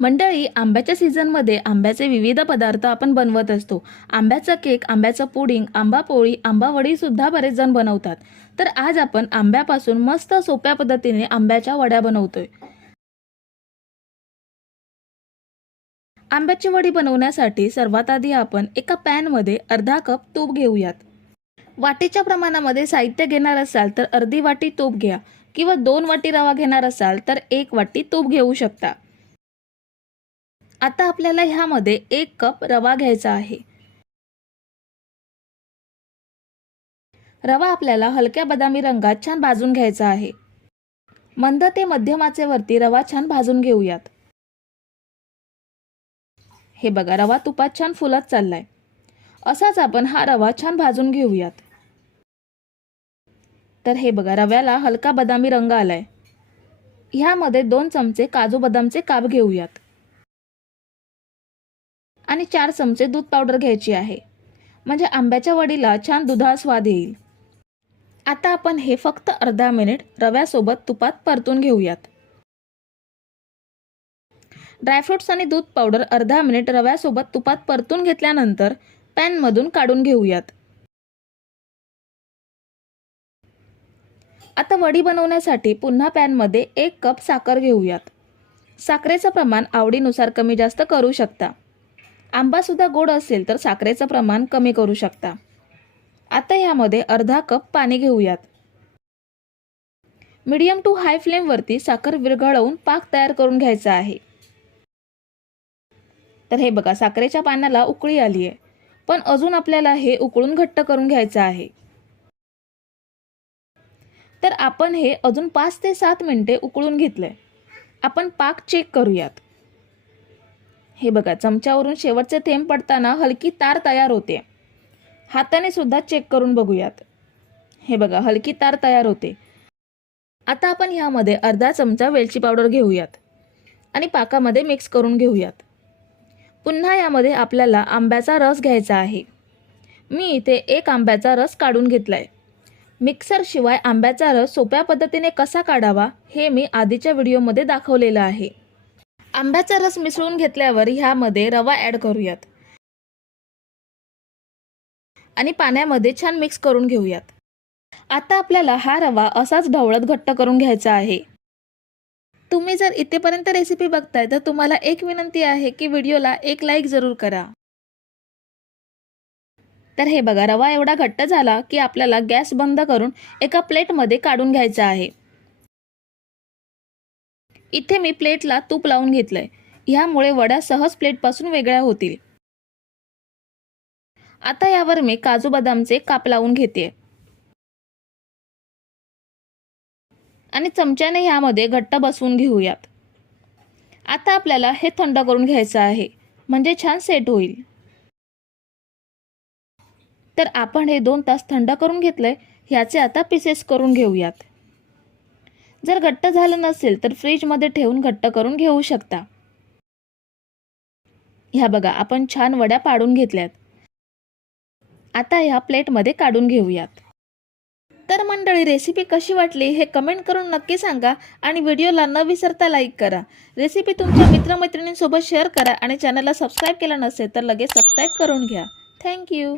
मंडळी, आंब्याच्या सीझनमध्ये आंब्याचे विविध पदार्थ आपण बनवत असतो. आंब्याचा केक, आंब्याचं पुडिंग, आंबा पोळी, आंबा वडी सुद्धा बरेच जण बनवतात. तर आज आपण आंब्यापासून मस्त सोप्या पद्धतीने आंब्याच्या वड्या बनवतोय. आंब्याची वडी बनवण्यासाठी सर्वात आधी आपण एका पॅनमध्ये अर्धा कप तूप घेऊयात. वाटीच्या प्रमाणामध्ये साहित्य घेणार असाल तर अर्धी वाटी तूप घ्या किंवा 2 वाटी रवा घेणार असाल तर 1 वाटी तूप घेऊ शकता. आता आपल्याला ह्यामध्ये 1 कप रवा घ्यायचा आहे. रवा आपल्याला हलक्या बदामी रंगात छान भाजून घ्यायचा आहे. मंद ते मध्यम आचेवरती रवा छान भाजून घेऊयात. हे बघा, रवा तुपात छान फुलत चाललाय. असाच आपण हा रवा छान भाजून घेऊयात. तर हे बघा, रव्याला हलका बदामी रंग आलाय. ह्यामध्ये 2 चमचे काजू बदामचे काप घेऊयात आणि 4 चमचे दूध पावडर घ्यायची आहे, म्हणजे आंब्याच्या वडीला छान दुधाळ स्वाद येईल. आता आपण हे फक्त अर्धा मिनिट रव्यासोबत तुपात परतून घेऊयात. ड्रायफ्रुट्स आणि दूध पावडर अर्धा मिनिट रव्यासोबत तुपात परतून घेतल्यानंतर पॅनमधून काढून घेऊयात. आता वडी बनवण्यासाठी पुन्हा पॅनमध्ये 1 कप साखर घेऊयात. साखरेचं प्रमाण आवडीनुसार कमी जास्त करू शकता. आंबा सुद्धा गोड असेल तर साखरेचं प्रमाण कमी करू शकता. आता ह्यामध्ये अर्धा कप पाणी घेऊयात. मीडियम टू हाय फ्लेमवरती साखर विरघळवून पाक तयार करून घ्यायचा आहे. तर हे बघा, साखरेच्या पाण्याला उकळी आली आहे, पण अजून आपल्याला हे उकळून घट्ट करून घ्यायचं आहे. तर आपण हे अजून 5 ते 7 मिनिटे उकळून घेतलंय. आपण पाक चेक करूयात. हे बघा, चमच्यावरून शेवटचे थेंब पडताना हलकी तार तयार होते. हाताने सुद्धा चेक करून बघूयात. हे बघा, हलकी तार तयार होते. आता आपण ह्यामध्ये अर्धा चमचा वेलची पावडर घेऊयात आणि पाकामध्ये मिक्स करून घेऊयात. पुन्हा यामध्ये आपल्याला आंब्याचा रस घ्यायचा आहे. मी इथे 1 आंब्याचा रस काढून घेतलाय. मिक्सर शिवाय आंब्याचा रस सोप्या पद्धतीने कसा काढावा हे मी आधीच्या व्हिडिओमध्ये दाखवलेलं आहे. आंब्याचा रस मिसळून घेतल्यावर ह्यामध्ये रवा ॲड करूयात आणि पाण्यामध्ये छान मिक्स करून घेऊयात. आता आपल्याला हा रवा असाच ढवळत घट्ट करून घ्यायचा आहे. तुम्ही जर इथेपर्यंत रेसिपी बघताय तर तुम्हाला एक विनंती आहे की व्हिडिओला एक लाईक जरूर करा. तर हे बघा, रवा एवढा घट्ट झाला की आपल्याला गॅस बंद करून एका प्लेटमध्ये काढून घ्यायचा आहे. इथे मी प्लेटला तूप लावून घेतलंय. ह्यामुळे वड्या सहज प्लेटपासून वेगळ्या होतील. आता यावर मी काजू बदामचे काप लावून घेते आणि चमच्याने ह्यामध्ये घट्ट बसवून घेऊयात. आता आपल्याला हे थंड करून घ्यायचं आहे, म्हणजे छान सेट होईल. तर आपण हे 2 तास थंड करून घेतलंय. ह्याचे आता पीसेस करून घेऊयात. जर घट्ट झालं नसेल तर फ्रीजमध्ये ठेवून घट्ट करून घेऊ शकता. ह्या बघा, आपण छान वड्या पाडून घेतल्यात. आता ह्या प्लेटमध्ये काढून घेऊयात. तर मंडळी, रेसिपी कशी वाटली हे कमेंट करून नक्की सांगा आणि व्हिडिओला न विसरता लाईक करा. रेसिपी तुमच्या मित्रमैत्रिणींसोबत शेअर करा आणि चॅनलला सबस्क्राईब केलं नसेल तर लगेच सबस्क्राईब करून घ्या. थँक्यू.